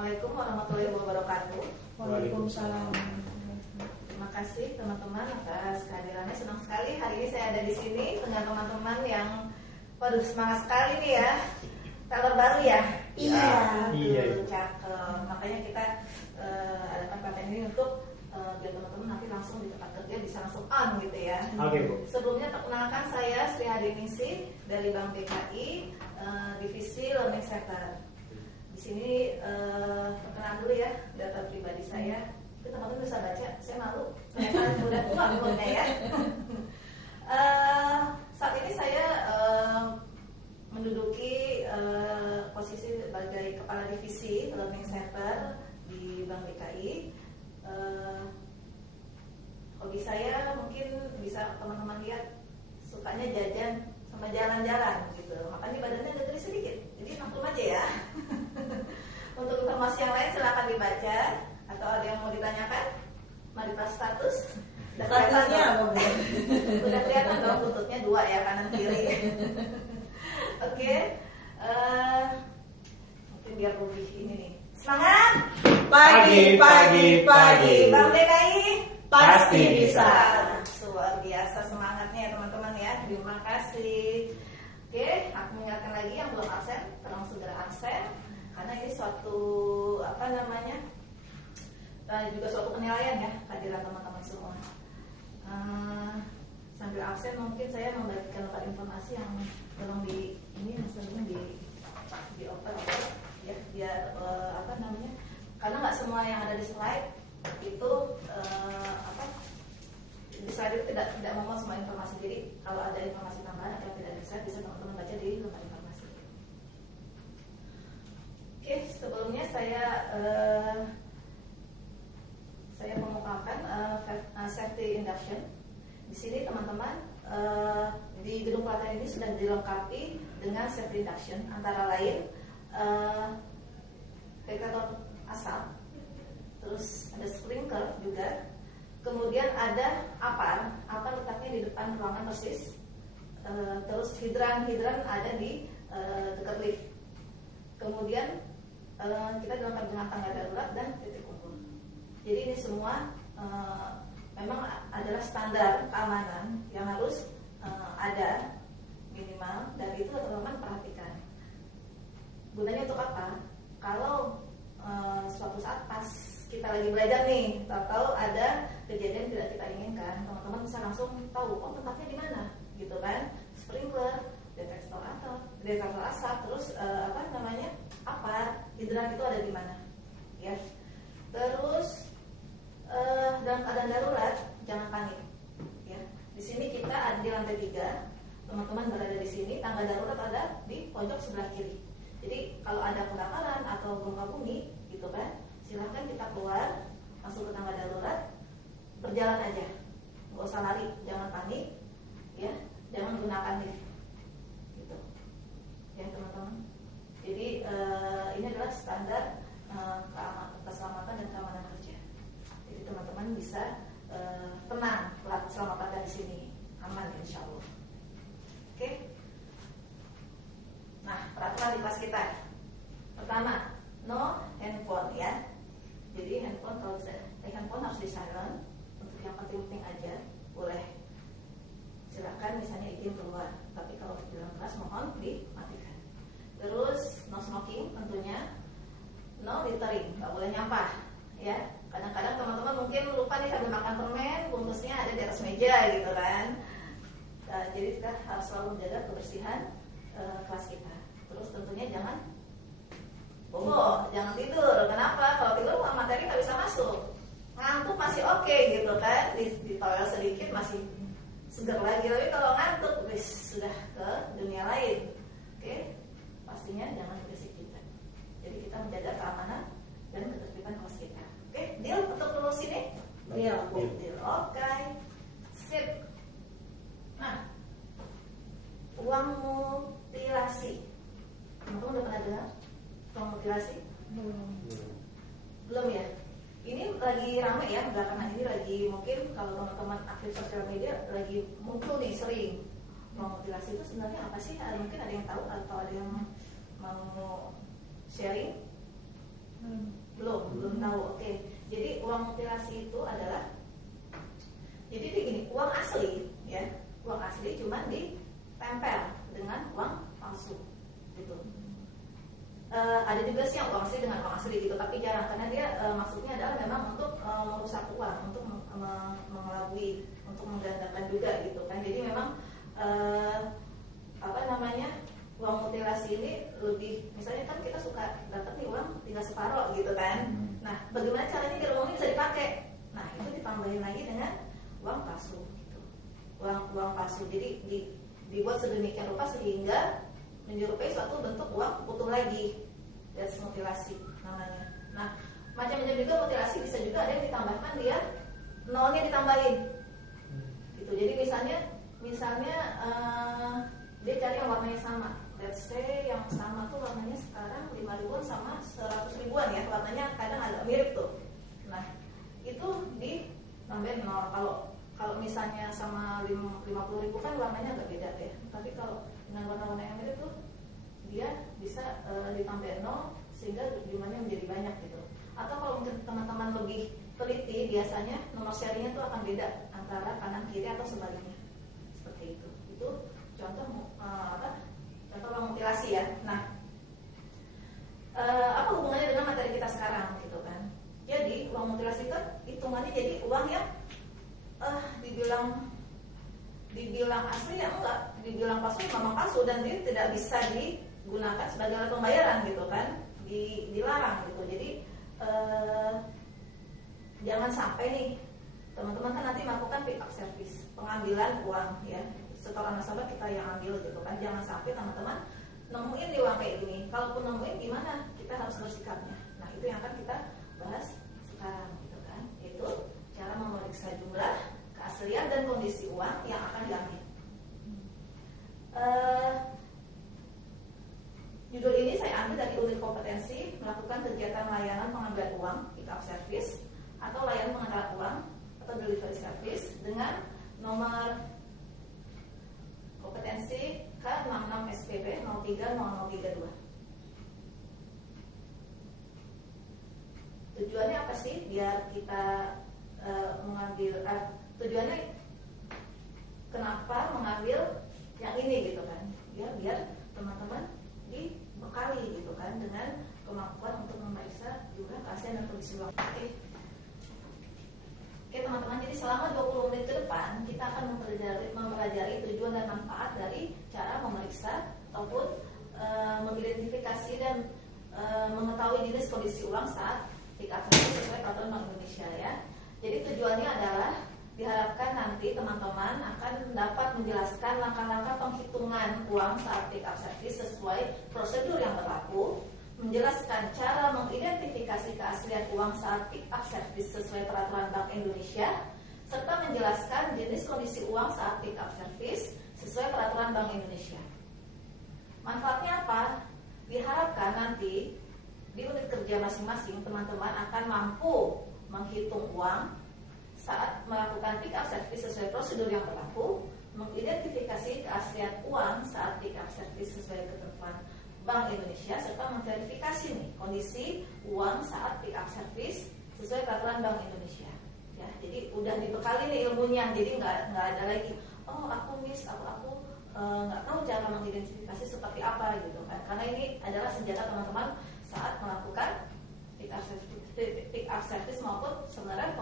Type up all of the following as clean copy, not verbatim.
Assalamualaikum warahmatullahi wabarakatuh. Waalaikumsalam. Terima kasih teman-teman atas kehadirannya. Senang sekali hari ini saya ada di sini dengan teman-teman yang waduh semangat sekali nih ya. Teller baru ya? Iya. Cakep. Makanya kita adakan pelatihan ini untuk biar teman-teman nanti langsung di tempat kerja bisa langsung on gitu ya. Oke, Bu. Sebelumnya perkenalkan saya Sri Hadiningsih dari Bank BKI, Divisi Learning Center. Di sini perkenalan dulu ya data pribadi saya. Tapi teman-teman bisa baca, saya malu. Saya udah tua umurnya ya. Saat ini saya menduduki posisi sebagai Kepala Divisi Learning Center di Bank BKI. Hobi saya mungkin bisa teman-teman lihat sukanya jajan sama jalan-jalan gitu. Makanya badannya agak gede sedikit. Jadi maklum aja ya. Untuk informasi yang lain silakan dibaca atau ada yang mau ditanyakan. Mari pas status. Statusnya apa, Bu? Udah kelihatan dong bututnya 2 ya kanan kiri. Oke. Mungkin biar lebih ini nih. Semangat. Pagi. Bang DKI Pasti bisa. Luar biasa semangatnya ya teman-teman ya. Terima kasih. Oke, aku mengingatkan lagi yang belum absen, tolong segera absen karena ini suatu juga suatu penilaian ya kehadiran teman-teman semua. Sambil absen mungkin saya membagikan beberapa informasi yang tolong di ini teman-teman di open ya biar karena nggak semua yang ada di slide itu di slide itu tidak memuat semua informasi. Jadi kalau ada informasi tambahan atau tidak di slide bisa teman-teman baca di lembar informasi. Oke, sebelumnya saya mengucapkan safety induction. Di sini teman-teman di gedung pelatihan ini sudah dilengkapi dengan safety induction antara lain detektor asap, terus ada sprinkler juga, kemudian ada apar letaknya di depan ruangan persis, terus hidran ada di dekat lift, kemudian kita dilengkapi dengan tangga darurat dan titik kumpul. Jadi ini semua memang adalah standar keamanan yang harus ada minimal, dan itu teman-teman perhatikan. Gunanya untuk apa? Kalau suatu saat pas kita lagi belajar nih, tahu ada kejadian tidak kita inginkan, teman-teman bisa langsung tahu, oh tempatnya di mana, gitu kan? Sprinkler, detektor asap, terus apar, hidran itu ada di mana, ya. Terus dalam keadaan darurat jangan panik, ya. Di sini kita ada di lantai 3, teman-teman berada di sini, tangga darurat ada di pojok sebelah kiri. Jadi kalau ada kebakaran atau gempa bumi, gitu kan, silahkan kita keluar langsung ke tangga darurat, berjalan aja, nggak usah lari, jangan panik, ya, jangan gunakan lift, gitu, ya teman-teman. Jadi ini adalah standar keselamatan dan keamanan kerja. Jadi teman-teman bisa tenang selama pelatihan di sini, aman insya Allah. Oke. Nah, peraturan di kelas kita. Pertama, no handphone ya. Jadi handphone harus di silent untuk yang penting-penting aja. Boleh. Silakan misalnya izin keluar. Tapi kalau di dalam kelas mohon dimatikan. Terus no smoking tentunya. No littering, nggak boleh nyampah. Ya. Kadang-kadang teman-teman mungkin lupa nih sambil makan permen, bungkusnya ada di atas meja gitu kan. Jadi kita harus selalu menjaga kebersihan kelas kita. Terus tentunya jangan bobo, jangan tidur. Kenapa? Kalau tidur materi nggak bisa masuk. Ngantuk masih oke gitu kan, di toilet sedikit masih segar lagi. Tapi kalau ngantuk, sudah ke dunia lain. Oke, pastinya jangan berisik kita. Jadi kita menjaga keamanan dan ketertiban kelas kita. Oke, deal untuk lulus ini? Deal. Oke, sip. Nah, uang mutilasi. Teman-teman udah pernah dengar uang mutilasi? Belum ya? Ini lagi ramai ya, belakangan ini lagi, mungkin kalau teman-teman aktif sosial media lagi muncul nih sering. Uang mutilasi itu sebenarnya apa sih? Mungkin ada yang tahu atau ada yang mau sharing? Belum tahu. Oke. Jadi uang mutilasi itu adalah, jadi begini, uang asli ya, uang asli cuman ditempel dengan uang palsu gitu. Ada juga sih yang uang asli dengan uang asli gitu, tapi jarang karena dia maksudnya adalah memang untuk merusak uang, untuk mengelabui, untuk menggandakan juga gitu kan. Jadi memang uang mutilasi ini lebih, misalnya kan kita suka dapat nih uang tinggal separuh gitu kan. Nah, bagaimana caranya biar uangnya bisa dipakai? Nah, itu ditambahin lagi dengan uang palsu gitu. Uang palsu. Jadi dibuat sedemikian rupa sehingga menyerupai suatu bentuk uang utuh lagi. That's mutilasi namanya. Nah, macam-macam juga mutilasi, bisa juga ada yang ditambahkan dia nolnya ditambahin. Gitu. Jadi misalnya dia cari yang warnanya sama. Let's say yang sama tuh warnanya sekarang 5 ribuan sama 100 ribuan ya, warnanya kadang agak mirip tuh. Nah, itu ditambahin nol. Kalau misalnya sama 50 ribu kan warnanya agak beda ya. Tapi kalau dengan warna-warna yang mirip tuh dia bisa ditambah nol sehingga jumlahnya menjadi banyak gitu. Atau kalau mungkin teman-teman lebih teliti, biasanya nomor serinya tuh akan beda antara kanan kiri atau sebaliknya. Seperti itu. Itu contoh contoh uang mutilasi ya. Nah, apa hubungannya dengan materi kita sekarang gitu kan? Jadi uang mutilasi itu hitungannya jadi uang yang dibilang asli ya enggak, dibilang palsu memang palsu dan dia tidak bisa digunakan sebagai alat pembayaran gitu kan, dilarang gitu. Jadi jangan sampai nih teman-teman kan nanti melakukan pick up service, pengambilan uang ya, setoran nasabah kita yang ambil gitu kan. Jangan sampai teman-teman nemuin di uang kayak gini. Kalaupun nemuin gimana? Kita harus bersikapnya. Nah, itu yang akan kita bahas sekarang gitu kan. Itu cara memeriksa jumlah, keaslian dan kondisi uang yang akan diambil. Judul ini saya ambil dari unit kompetensi melakukan kegiatan layanan pengambilan uang, pick up service, atau layanan pengantaran uang atau delivery service dengan nomor kompetensi K66 SPP 030032. Tujuannya apa sih? Biar kita mengambil tujuannya kenapa mengambil yang ini gitu kan? Ya biar teman-teman dibekali gitu kan dengan kemampuan untuk memeriksa jumlah, keaslian dan kondisi uang. Oke teman-teman, jadi selama 20 menit ke depan kita akan mempelajari tujuan dan manfaat dari cara memeriksa ataupun mengidentifikasi dan mengetahui jenis kondisi uang saat pick up service sesuai peraturan Bank Indonesia ya. Jadi tujuannya adalah diharapkan nanti teman-teman akan dapat menjelaskan langkah-langkah penghitungan uang saat pick up service sesuai prosedur yang berlaku, menjelaskan cara mengidentifikasi keaslian uang saat pick up service sesuai peraturan Bank Indonesia, serta menjelaskan jenis kondisi uang saat pick up service sesuai peraturan Bank Indonesia. Manfaatnya apa? Diharapkan nanti di unit kerja masing-masing teman-teman akan mampu menghitung uang saat melakukan pick up service sesuai prosedur yang berlaku, mengidentifikasi keaslian uang saat pick up service sesuai ketentuan Bank Indonesia, serta memverifikasi nih kondisi uang saat pick up service sesuai peraturan Bank Indonesia. Ya, jadi udah dibekali nih ilmunya, jadi nggak ada lagi. Oh aku miss, aku nggak tahu cara mengidentifikasi seperti apa gitu kan. Karena ini adalah senjata teman-teman saat melakukan pick up service maupun sebenarnya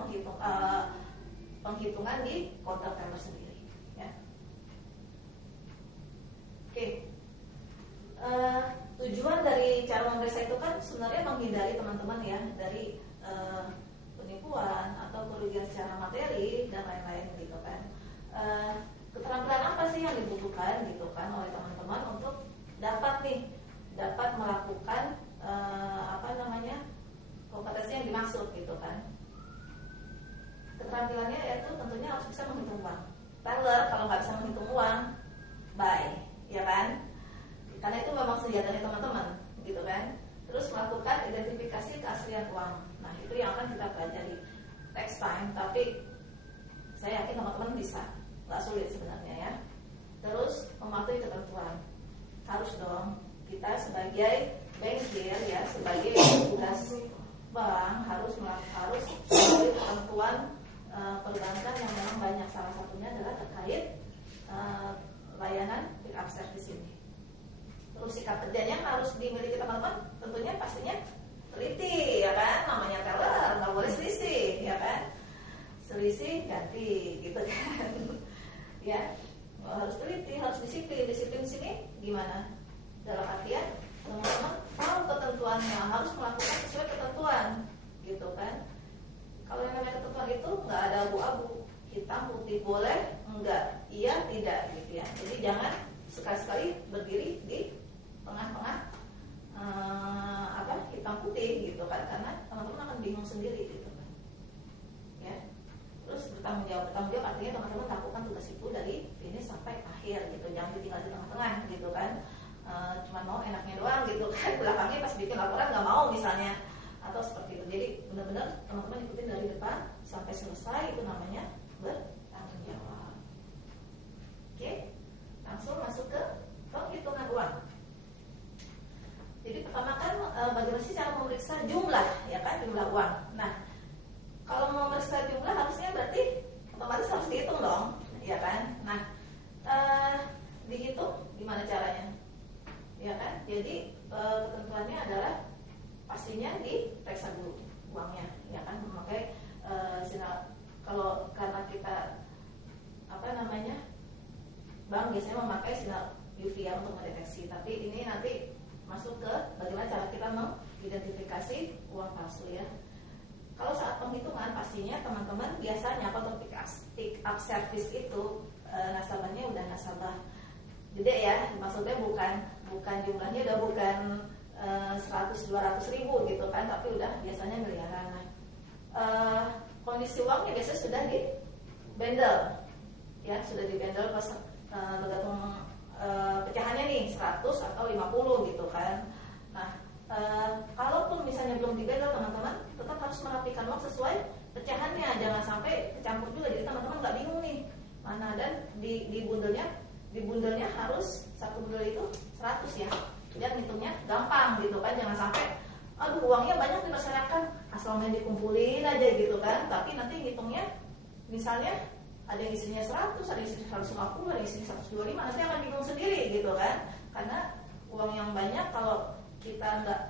penghitungan di counter teller sendiri. Ya. Oke. Tujuan dari cara memeriksa itu kan sebenarnya menghindari teman-teman ya dari penipuan atau kerugian secara materi dan lain-lain gitu kan. Keterampilan apa sih yang dibutuhkan gitu kan oleh teman-teman untuk dapat melakukan kompetensi yang dimaksud gitu kan. Keterampilannya yaitu tentunya harus bisa menghitung uang. Teller kalau nggak bisa menghitung uang, bye, ya kan? Karena itu memang senjatanya teman-teman gitu kan. Terus melakukan identifikasi keaslian uang. Nah itu yang akan kita pelajari. Takes time, tapi saya yakin teman-teman bisa, nggak sulit sebenarnya ya. Terus mematuhi ketentuan, harus dong kita sebagai bankir ya, sebagai tugas bank harus melalui ketentuan perbankan yang memang banyak. Salah satunya adalah terkait layanan pick up service ini. Terus sikap kerjanya harus dimiliki teman-teman, tentunya pastinya teliti, ya kan? Namanya teller, nggak boleh selisih, ya kan? Selisih ganti, gitu kan? Ya, harus teliti, harus disiplin. Disiplin di sini gimana? Dalam artian teman-teman tahu ketentuannya, harus melakukan sesuai ketentuan, gitu kan? Kalau yang namanya ketentuan itu nggak ada abu-abu, hitam putih boleh, enggak, iya tidak, gitu ya. Jadi jangan sekali-sekali berdiri di tengah-tengah hitam putih, gitu kan? Karena teman-teman akan bingung sendiri, gitu kan? Ya. Terus bertanggung jawab artinya teman-teman lakukan tugas itu dari finish sampai akhir, gitu. Jangan ditinggal di tengah-tengah, gitu kan? Cuma mau enaknya doang, gitu kan? Belakangnya pas bikin laporan nggak mau misalnya, atau seperti itu. Jadi benar-benar teman-teman ikutin dari depan sampai selesai, itu namanya bertanggung jawab. Oke, langsung masuk ke penghitungan uang. Jadi pertama kan bagaimana sih cara memeriksa jumlah, ya kan, jumlah uang. Nah, kalau mau memeriksa jumlah harusnya berarti otomatis harus dihitung dong, ya kan. Nah, dihitung gimana caranya, ya kan. Jadi ketentuannya adalah pastinya diperiksa dulu uangnya, ya kan. Memakai kalau karena kita bank biasanya memakai sinar UV ya untuk mendeteksi. Tapi ini nanti masuk ke bagaimana cara kita mengidentifikasi uang palsu ya. Kalau saat penghitungan pastinya teman-teman biasanya kalau pick up service itu nasabahnya udah nasabah gede ya, maksudnya bukan jumlahnya udah bukan 100-200 ribu gitu kan, tapi udah biasanya miliaran. Kondisi uangnya biasanya sudah di bendel ya, sudah di bendel pas tergantung pecahannya nih 100 atau 50 gitu kan. Nah, kalaupun misalnya belum di bendel, teman-teman tetap harus merapikan uang sesuai pecahannya, jangan sampai kecampur juga. Jadi teman-teman nggak bingung nih mana, dan di bundelnya harus satu bundel itu 100 ya, biar ngitungnya gampang gitu kan. Jangan sampai aduh uangnya banyak di masyarakat, asal main dikumpulin aja gitu kan, tapi nanti ngitungnya misalnya ada yang isinya 100, ada yang isinya 150, ada yang isinya 125, nanti akan bingung sendiri gitu kan. Karena uang yang banyak, kalau kita nggak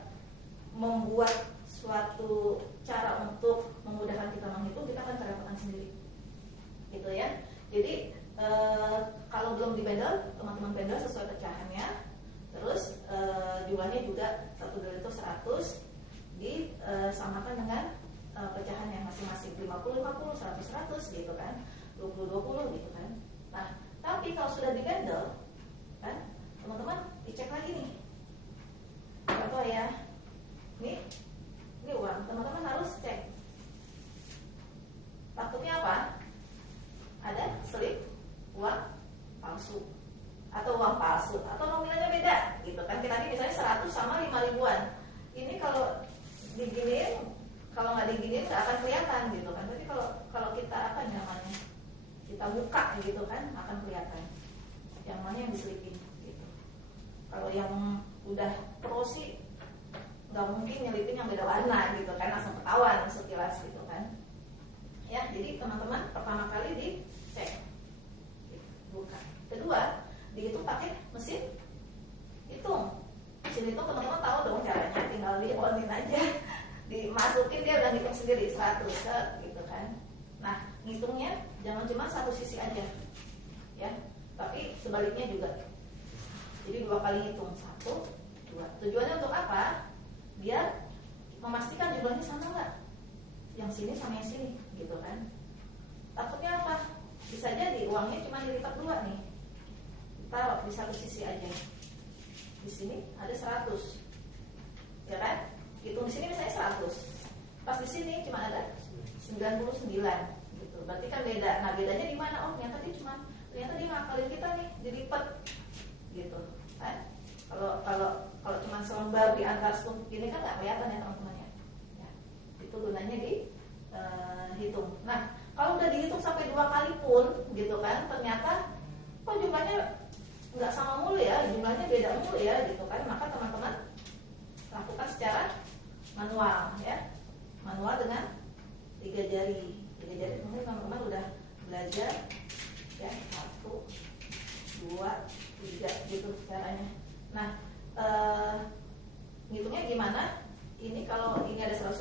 membuat suatu cara untuk memudahkan kita menghitung, kita akan kerepotan sendiri gitu ya. Jadi kalau belum dibendel, teman-teman bendel sesuai pecahannya. Terus jumlahnya juga satu bundel itu 100 disamakan dengan pecahannya masing-masing, 50-50, 100-100 gitu kan, 20-20 gitu kan. Nah, tapi kalau sudah dibendel kan, teman-teman dicek lagi nih. Contoh ya, ini uang, teman-teman harus cek. Takutnya apa? Ada selip uang palsu atau uang palsu atau nominalnya beda gitu kan. Kita tadi misalnya 100 sama 5 ribuan. Ini kalau diginiin, kalau nggak diginiin nggak akan kelihatan gitu kan. Tapi kalau kita apa namanya, kita buka gitu kan, akan kelihatan yang mana yang diselipin gitu. Kalau yang udah pro sih nggak mungkin nyelipin yang beda warna gitu kan, langsung ketahuan sekilas gitu kan. Ya, jadi teman-teman pertama kali dicek, buka. Kedua, dihitung pakai mesin hitung. Mesin hitung teman-teman tahu dong caranya, tinggal di on-in aja, dimasukin dia udah ngitung sendiri 100 gitu kan. Nah, ngitungnya jangan cuma satu sisi aja ya, tapi sebaliknya juga. Jadi 2 kali hitung, 1, 2. Tujuannya untuk apa? Biar memastikan jumlahnya sama nggak, yang sini sama yang sini gitu kan. Takutnya apa? Bisa jadi uangnya cuma dilipat 2 nih, taruh di satu sisi aja. Di sini ada 100 ya kan, hitung di sini misalnya 100, pas di sini cuma ada 99 gitu, berarti kan beda. Nah, bedanya di mana? Oh, ternyata dia ngakalin kita nih, dilipat gitu kan. Kalau cuma selembar di antar skum ini kan nggak kelihatan ya teman-teman ya. Itu gunanya dihitung. Nah, kalau udah dihitung sampai 2 kali pun gitu kan, ternyata kok jumlahnya nggak sama mulu ya, jumlahnya beda mulu ya gitu kan, maka teman-teman lakukan secara manual ya.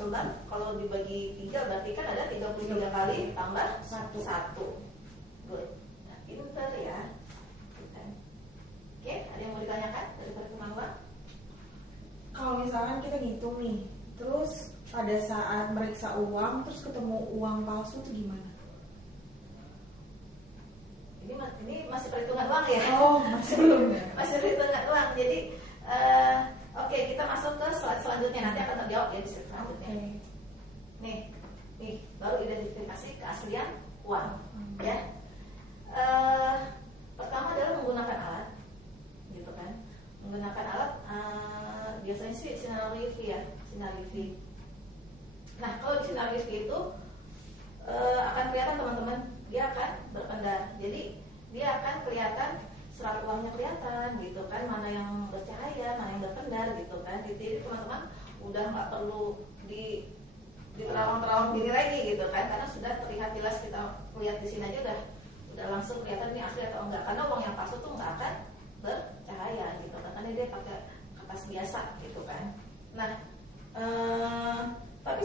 lembar, kalau dibagi 3 berarti kan ada 33 kali tambah 1. Good. Nah, pinter ya. Oke, ada yang mau ditanyakan dari perhitungan uang? Kalau misalkan kita ngitung nih, terus pada saat meriksa uang, terus ketemu uang palsu itu gimana? Ini masih perhitungan uang ya? Oh, masih belum ya? Masih perhitungan uang. Jadi, oke, kita masuk ke slide selanjutnya. Nanti akan terjawab ya di slide selanjutnya. Nih, baru identifikasi keaslian uang. Ya. Pertama adalah menggunakan alat, gitu kan? Menggunakan alat, biasanya sih sinar UV ya, sinar UV. Nah, kalau di sinar UV itu akan kelihatan teman-teman, dia akan berpendar. Jadi dia akan kelihatan serat uangnya kelihatan, gitu kan? Mana yang bercahaya, mana yang berpendar, gitu kan? Jadi teman-teman udah nggak perlu di terawang-terawang diri lagi, gitu kan? Karena sudah terlihat jelas, kita lihat di sini aja udah langsung kelihatan ini asli atau enggak. Karena uang yang palsu tuh nggak akan bercahaya, gitu kan? Karena dia pakai kertas biasa, gitu kan? Nah, tapi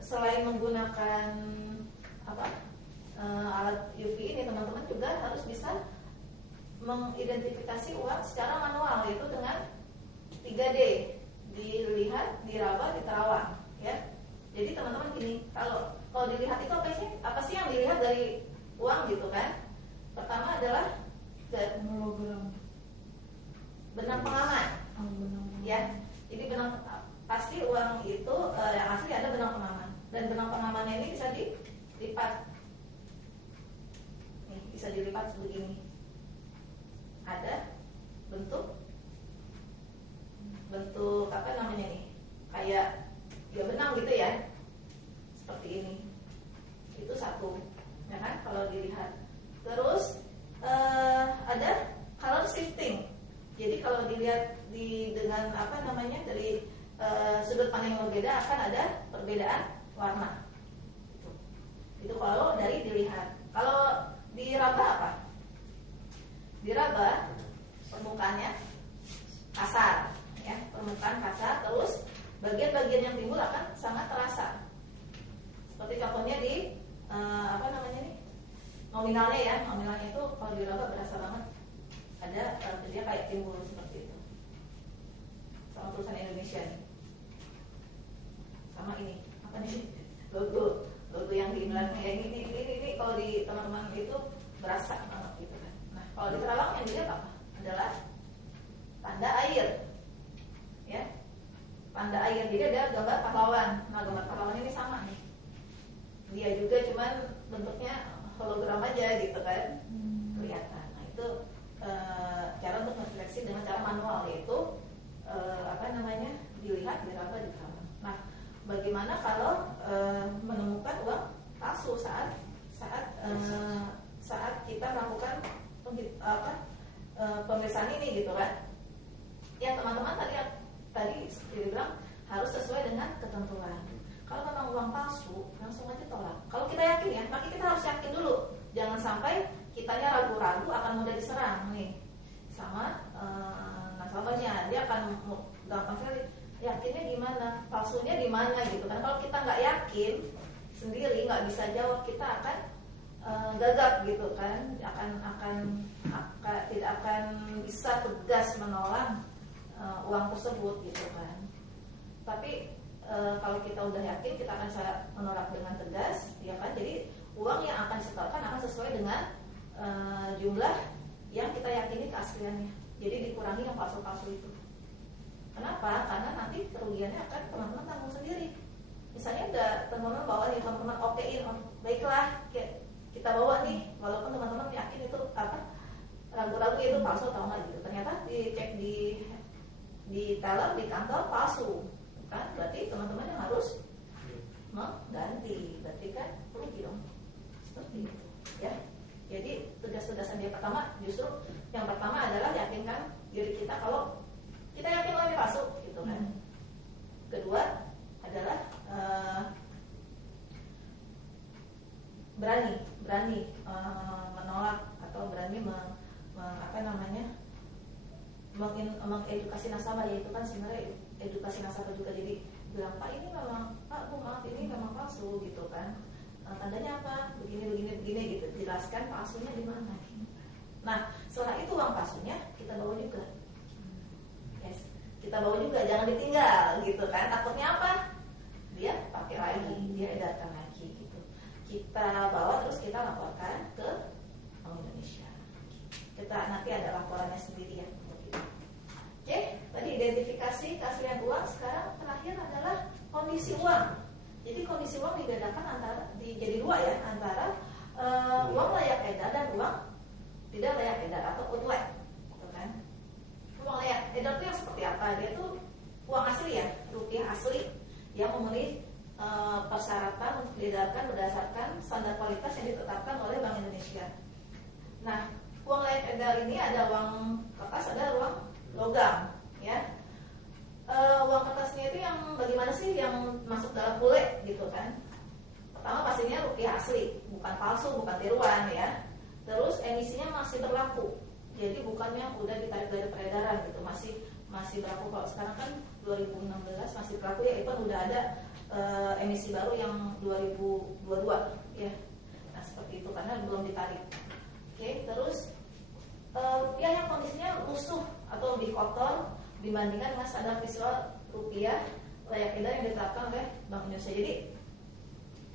selain menggunakan alat UV ini, teman-teman juga harus bisa mengidentifikasi uang secara manual, yaitu dengan 3D, dilihat, diraba, diterawang, ya. Jadi teman-teman gini, kalau dilihat itu apa sih yang dilihat dari uang, gitu kan? Pertama adalah hologram, benang pengaman, ya. Jadi pasti uang itu yang asli ada benang pengaman, dan benang pengamannya ini bisa dilipat. Nih, bisa dilipat begini. Ada bentuk apa namanya nih? Kayak ya benang gitu ya. Seperti ini. Itu satu. Ya kan kalau dilihat. Terus ada color shifting. Jadi kalau dilihat dengan apa namanya, dari sudut pandang yang berbeda akan ada perbedaan warna. Itu kalau dari dilihat. Kalau diraba apa? Diraba permukaannya kasar, ya, permukaan kasar. Terus bagian-bagian yang timbul akan sangat terasa. Seperti contohnya di apa namanya nih? Nominalnya ya, nominalnya itu kalau diraba berasa banget. Ada dia kayak timbul seperti itu. Sama tulisan Indonesia nih. Sama ini, apa nih? Logo yang di belakangnya ini kalau di teman-teman itu berasa banget, gitu kan. Nah, kalau di terawang yang dilihat apa? Adalah tanda air, ya, tanda air. Jadi ada gambar pahlawan. Nah, gambar pahlawan ini sama nih. Dia juga cuman bentuknya hologram aja, gitu kan, kelihatan. Nah, itu cara untuk mendeteksi dengan cara manual, yaitu apa namanya, dilihat, diraba, diterawang. Nah, bagaimana kalau menemukan uang palsu saat kita melakukan pemeriksaan ini, gitu kan? Ya, teman-teman tadi seperti bilang harus sesuai dengan ketentuan. Kalau memang uang palsu, langsung aja tolak. Kalau kita yakin ya, maka kita harus yakin dulu. Jangan sampai kitanya ragu-ragu akan mudah diserang nih sama nasabahnya. Dia akan gampang sekali. Yakinnya gimana, palsunya di mana, gitu kan? Kalau kita nggak yakin sendiri, nggak bisa jawab, kita akan gagap, gitu kan? Tidak akan bisa tegas menolak uang tersebut, gitu kan? Tapi kalau kita udah yakin, kita akan menolak dengan tegas, ya kan? Jadi uang yang akan disetorkan akan sesuai dengan jumlah yang kita yakini keasliannya. Jadi dikurangi yang palsu-palsu itu. Kenapa? Karena nanti kerugiannya akan teman-teman tanggung sendiri. Misalnya udah teman-teman bawa nih, teman-teman okein, baiklah kita bawa nih, walaupun teman-teman yakin itu ragu-ragu itu palsu atau enggak, gitu. Ternyata dicek di teller di kantor palsu, kan? Berarti teman-teman yang harus mengganti, berarti kan rugi dong. Seperti itu, ya. Jadi tugas-tugasan dia pertama, justru yang pertama adalah yakinkan diri kita kalau kita yakin ini palsu, gitu kan. Kedua adalah berani menolak atau berani mengedukasi nasabah, yaitu kan sebenarnya edukasi nasabah juga. Jadi bilang, Pak ini memang, Pak Bu maaf ini memang palsu gitu kan. Tandanya apa? Begini gitu. Jelaskan palsunya di mana. Nah, setelah itu uang palsunya kita bawa juga. Yes. Kita bawa juga, jangan ditinggal gitu kan. Takutnya apa? Dia pakai lagi, dia edarkan lagi gitu. Kita bawa terus kita laporkan ke Bank Indonesia. Kita nanti ada laporannya sendiri ya. Oke, tadi identifikasi keaslian uang. Sekarang terakhir adalah kondisi uang. Jadi kondisi uang dibedakan jadi dua ya, antara uang layak edar dan uang tidak layak edar atau outlay, gitu kan? Uang layak edar itu yang seperti apa? Dia tuh uang asli ya, rupiah asli yang memenuhi persyaratan untuk diedarkan berdasarkan standar kualitas yang ditetapkan oleh Bank Indonesia. Nah, uang layak edar ini ada uang kertas, ada uang logam, ya. Uang kertasnya itu yang bagaimana sih yang masuk dalam bule gitu kan? Pertama pastinya rupiah asli, bukan palsu, bukan tiruan ya. Terus emisinya masih berlaku, jadi bukan yang udah ditarik dari peredaran gitu, masih berlaku. Kalau sekarang kan 2016 masih berlaku ya, itu udah ada emisi baru yang 2022 ya. Nah seperti itu karena belum ditarik. Oke, terus rupiah yang kondisinya lusuh atau lebih kotor dibandingkan dengan standar visual rupiah layak edar yang ditetapkan oleh Bank Indonesia. Jadi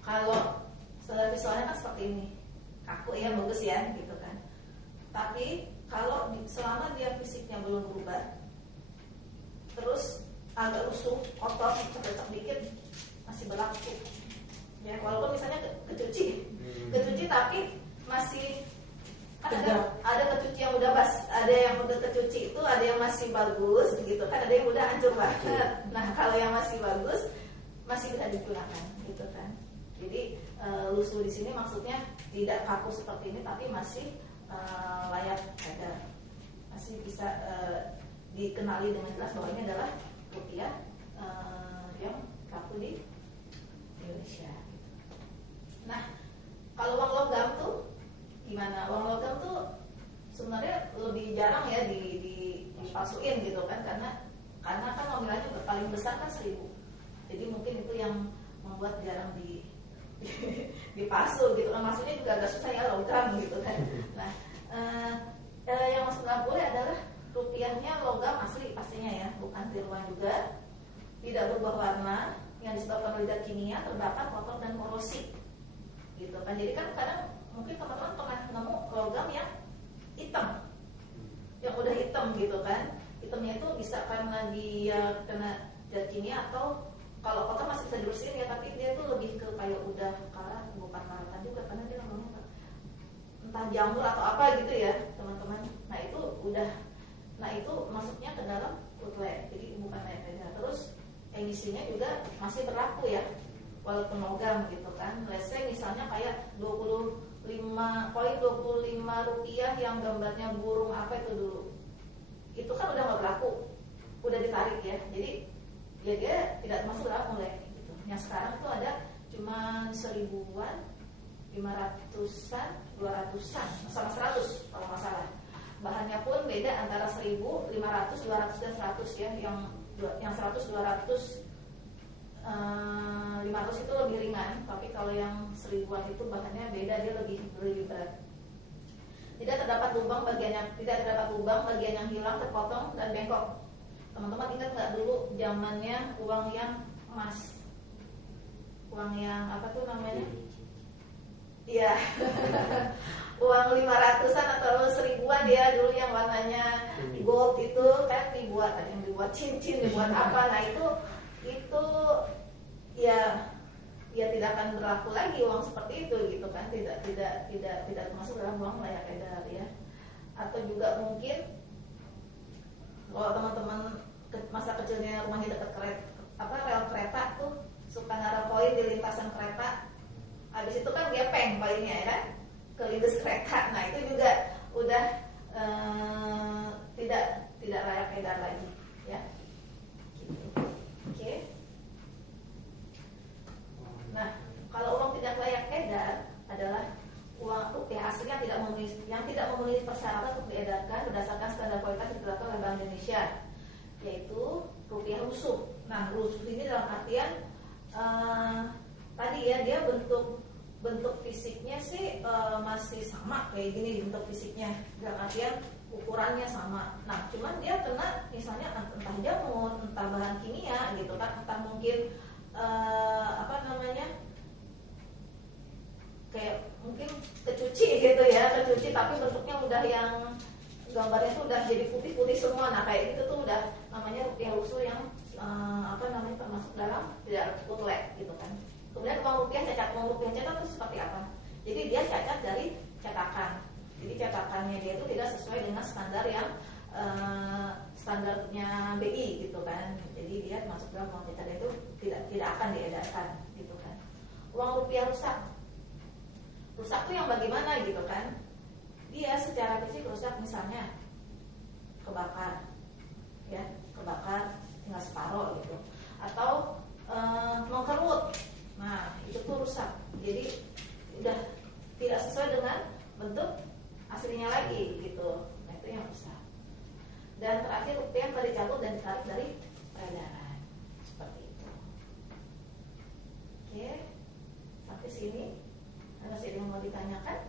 kalau standar visualnya kan seperti ini, kaku ya, bagus ya gitu kan. Tapi kalau selama dia fisiknya belum berubah, terus agak lusuh, kotor, cocok dikit, masih berlaku. Ya walaupun misalnya kecuci tapi masih ada kecuci yang udah ada yang udah kecuci itu, ada yang masih bagus gitu kan, ada yang udah hancur banget. Nah kalau yang masih bagus masih bisa digunakan gitu kan. Jadi lusuh di sini maksudnya tidak kaku seperti ini, tapi masih layak edar, masih bisa dikenali dengan jelas bahwa ini adalah rupiah yang kaku di Indonesia. Nah kalau uang logam tuh gimana? Uang logam tuh sebenarnya lebih jarang ya dipalsuin gitu kan, karena kan nominalnya juga paling besar kan 1.000. Jadi mungkin itu yang membuat jarang dipalsu gitu kan. Maksudnya juga agak susah ya logam gitu kan. Nah yang masuk nggak boleh adalah rupiahnya logam asli pastinya ya, bukan tiruan juga, tidak berubah warna, yang disebabkan oleh zat kimia, terbakar, kotor dan korosi gitu kan. Jadi kan kadang mungkin teman-teman pernah nemu logam yang hitam, yang udah hitam gitu kan. Hitamnya itu bisa karena dia kena zat kimia, atau kalau kotor masih bisa dibersihin ya, tapi dia tuh lebih ke kayak udah karat, bukan karatan juga karena dia namanya entah jamur atau apa gitu ya teman-teman. Nah itu masuknya ke dalam outlay, jadi bukan layak edar. Terus emisinya juga masih berlaku ya, walaupun logam gitu kan. Let's say misalnya kayak 25 rupiah yang gambarnya burung apa itu dulu, itu kan udah nggak berlaku, udah ditarik ya. Jadi ya dia tidak masuk dalam outlay gitu. Yang sekarang tuh ada cuma 1.000-an, 500-an, 200-an, sama 100 kalau nggak salah. Bahannya pun beda antara 1.000, 500, 200 dan 100 ya. Yang 100, 200, 500 itu lebih ringan, tapi kalau yang 1.000-an itu bahannya beda, dia lebih berat. Tidak terdapat lubang bagian yang hilang, terpotong dan bengkok. Teman-teman ingat nggak dulu zamannya uang yang emas, uang yang apa tuh namanya? Iya. Uang 500-an atau 1.000-an dia dulu yang warnanya gold itu kan dibuat cincin, dibuat apa. Nah itu ya tidak akan berlaku lagi uang seperti itu gitu kan. Tidak masuk dalam uang layak edar ya. Atau juga mungkin kalau teman-teman masa kecilnya rumahnya dekat rel kereta tuh suka naruh koin di lintasan kereta. Habis itu kan gepeng koinnya ya kan, ke lintas kereta. Nah itu juga udah tidak layak edar lagi ya. Gitu. Oke. Nah kalau uang tidak layak edar adalah uang rupiah asli yang tidak memenuhi persyaratan untuk diedarkan berdasarkan standar kualitas yang ditetapkan oleh Bank Indonesia, yaitu rupiah lusuh Nah, lusuh ini dalam artian tadi ya, dia bentuk fisiknya sih masih sama kayak gini, bentuk fisiknya dalam artian ukurannya sama. Nah, cuman dia kena misalnya entah jamur, entah bahan kimia gitu kan, entah mungkin kayak mungkin kecuci gitu ya, tapi bentuknya udah yang gambarnya tuh udah jadi putih-putih semua. Nah, kayak gitu tuh udah namanya rupiah lusuh yang termasuk dalam tidak kutlek gitu kan. Kemudian uang rupiah cacat itu seperti apa? Jadi dia cacat dari cetakan. Jadi cetakannya dia itu tidak sesuai dengan standar yang standarnya BI gitu kan. Jadi dia masuk dalam uang cacat itu tidak akan diedarkan gitu kan. Uang rupiah rusak tuh yang bagaimana gitu kan? Dia secara fisik rusak, misalnya kebakar tinggal separuh gitu, atau mengkerut. Nah, itu tuh rusak. Jadi udah tidak sesuai dengan bentuk aslinya lagi gitu. Nah, itu yang rusak. Dan terakhir rupiah yang dicabut dan ditarik dari peredaran. Seperti itu. Oke, sampai sini masih ada yang mau ditanyakan?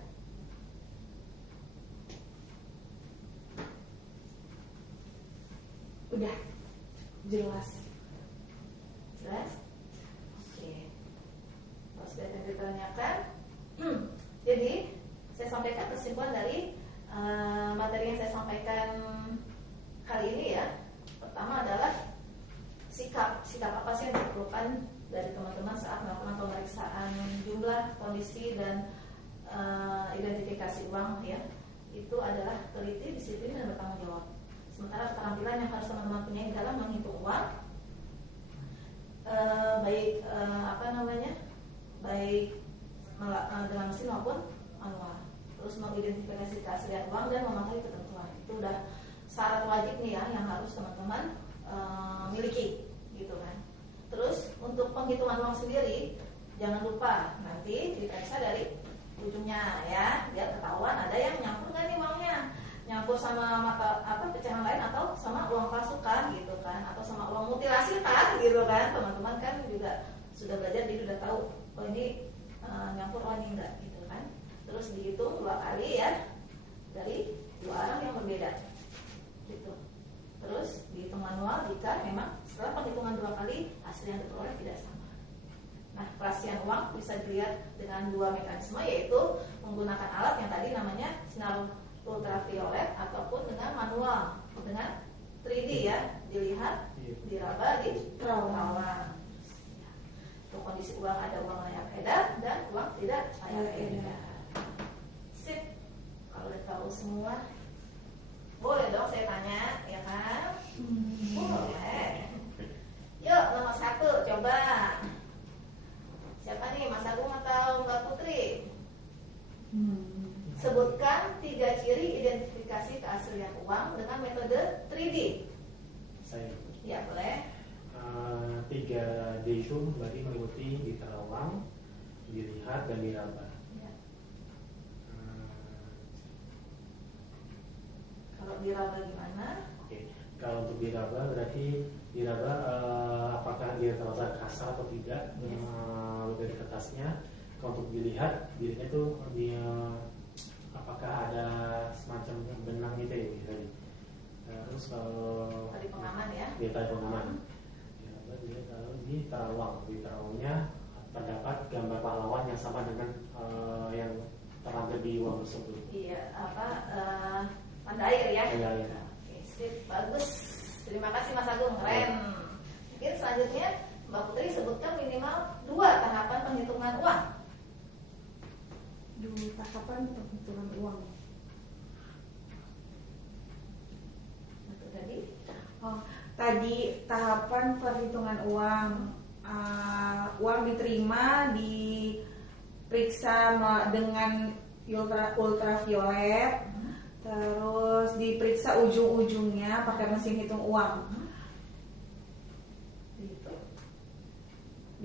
Udah jelas. Oke. Kalau sudah ada yang ditanyakan, jadi saya sampaikan kesimpulan dari materi yang saya sampaikan kali ini ya. Pertama adalah sikap apa sih yang diperlukan dari teman-teman saat melakukan pemeriksaan jumlah, kondisi, dan identifikasi uang ya. Itu adalah teliti, disiplin, dan bertanggung jawab. Sementara keterampilan yang harus teman-teman punya dalam menghitung uang, baik dengan mesin maupun manual. Terus mengidentifikasi keaslian uang dan mematuhi ketentuan. Itu udah syarat wajib nih ya yang harus teman-teman miliki gitu kan. Terus untuk penghitungan uang sendiri jangan lupa nanti diperiksa dari ujungnya ya, biar ketahuan ada yang nyampur nggak nih uangnya, nyampur sama pecahan lain atau sama uang palsu kan gitu kan, atau sama uang mutilasi kan gitu kan. Teman-teman kan juga sudah belajar, jadi udah tahu oh ini nyampur, oh ini enggak gitu kan. Terus dihitung 2 kali ya dari 2 orang yang berbeda gitu. Terus dihitung manual jika memang setelah penghitungan 2 kali hasil yang diperoleh tidak sama. Nah, perasian uang bisa dilihat dengan 2 mekanisme, yaitu menggunakan alat yang tadi namanya sinar ultraviolet ataupun dengan manual, dengan 3D ya, dilihat, diraba, diterawang. Untuk kondisi uang ada uang layak edar dan uang tidak layak edar. Sip. Kalau udah tahu semua, boleh dong saya tanya, ya kan? Boleh. Yuk, nomor 1 coba. Siapa nih, Mas Agung atau Mbak Putri? Sebutkan 3 ciri identifikasi keaslian uang dengan metode 3D. Saya. Ya, boleh. 3D itu berarti meliputi diterawang, dilihat, dan diraba. Ya. Kalau diraba gimana? Oke. Kalau untuk diraba berarti diraba apakah dia terasa kasar atau tidak dari kertasnya. Kalau untuk dilihat itu dia apakah ada semacam benang gitu ya tadi. Terus kalau Tadi pengaman ya. Dia tadi pengaman. Dia kalau diterawangnya terdapat gambar pahlawan yang sama dengan yang terlampir di uang tersebut. Iya, tanda air ya. Tanda air. Oke, sip, bagus. Terima kasih Mas Agung, keren. Mungkin selanjutnya Mbak Putri sebutkan minimal 2 tahapan penghitungan uang. 2 tahapan penghitungan uang. Itu tadi. Tadi tahapan perhitungan uang. Uang diterima, diperiksa dengan ultraviolet, terus diperiksa ujung-ujungnya pakai mesin hitung uang. Gitu.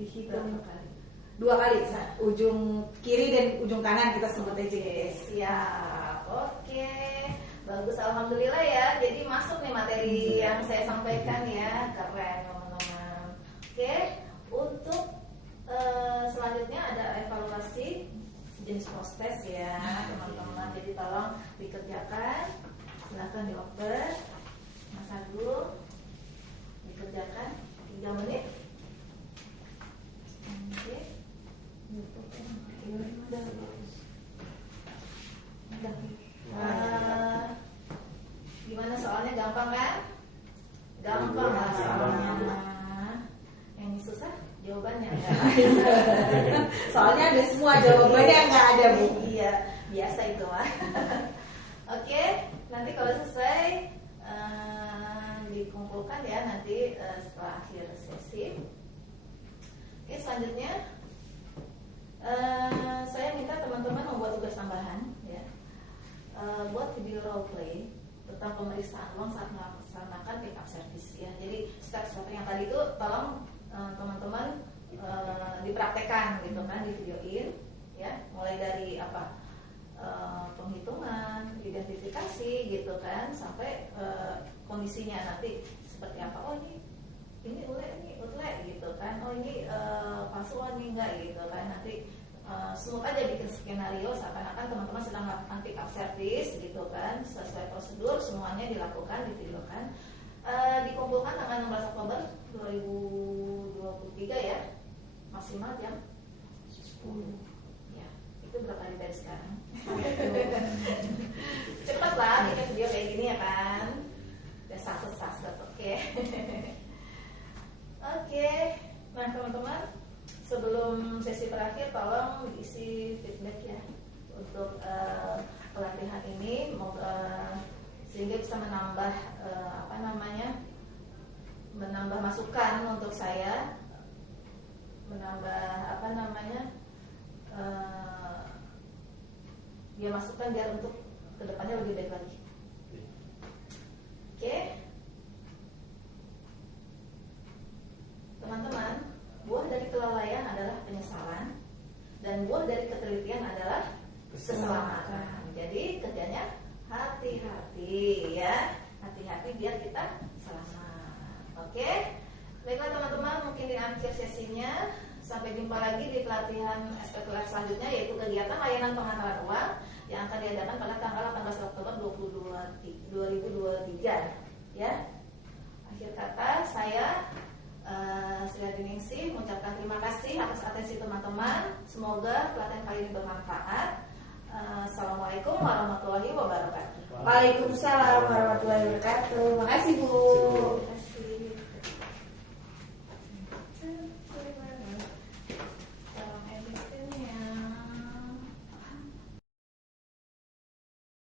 Dihitung Berapa kali? 2 kali, ujung kiri dan ujung kanan kita sebut aja guys. Siap. Oke. Bagus, alhamdulillah ya. Jadi masuk nih materi yang saya sampaikan ya. Keren teman-teman. hostess ya teman-teman. Jadi tolong dikerjakan, silakan dioper Mas Agung, dikerjakan 3 menit. Oke. Gimana soalnya, gampang kan? Gampang lah soalnya. Yang susah jawabannya enggak. Soalnya ada semua jawabannya nggak ada Bu. Iya, biasa itu mah. Oke, nanti kalau selesai dikumpulkan ya nanti setelah akhir sesi. Oke, selanjutnya saya minta teman-teman membuat tugas tambahan ya. Buat video role play tentang pemeriksaan uang saat melaksanakan pick up service ya. Jadi step-step yang tadi itu tolong teman-teman dipraktekkan gitu kan, di videoin ya, mulai dari apa penghitungan, identifikasi gitu kan, sampai kondisinya nanti seperti apa. Oh ini ule gitu kan, oh ini palsu, oh ini enggak gitu kan. Nanti smooth aja bikin skenario seakan-akan teman-teman sedang melakukan pick up service gitu kan, sesuai prosedur semuanya dilakukan, divideokan. Dikumpulkan tanggal 16 Oktober 2023 ya, maksimal jam 10 ya. Itu berapa hari dari sekarang? Cepat lah bikin video kayak gini ya kan, udah saset oke. Oke, nah teman-teman, sebelum sesi terakhir tolong diisi feedback ya untuk pelatihan ini, sehingga bisa menambah menambah masukan untuk saya, menambah dia masukan biar untuk kedepannya lebih baik lagi. Oke, teman-teman, buah dari kelalaian adalah penyesalan, dan buah dari ketelitian adalah keselamatan. Jadi kerjanya hati-hati ya, hati-hati biar kita selamat. Oke, baiklah teman-teman, mungkin di akhir sesinya. Sampai jumpa lagi di pelatihan SPT Live selanjutnya, yaitu kegiatan layanan pengantaran uang yang akan diadakan pada tanggal 18 Oktober 2023 ya. Akhir kata saya Sri Ningsih mengucapkan terima kasih atas atensi teman-teman. Semoga pelatihan kali ini bermanfaat. Assalamualaikum warahmatullahi wabarakatuh. Waalaikumsalam warahmatullahi wabarakatuh. Makasih Bu.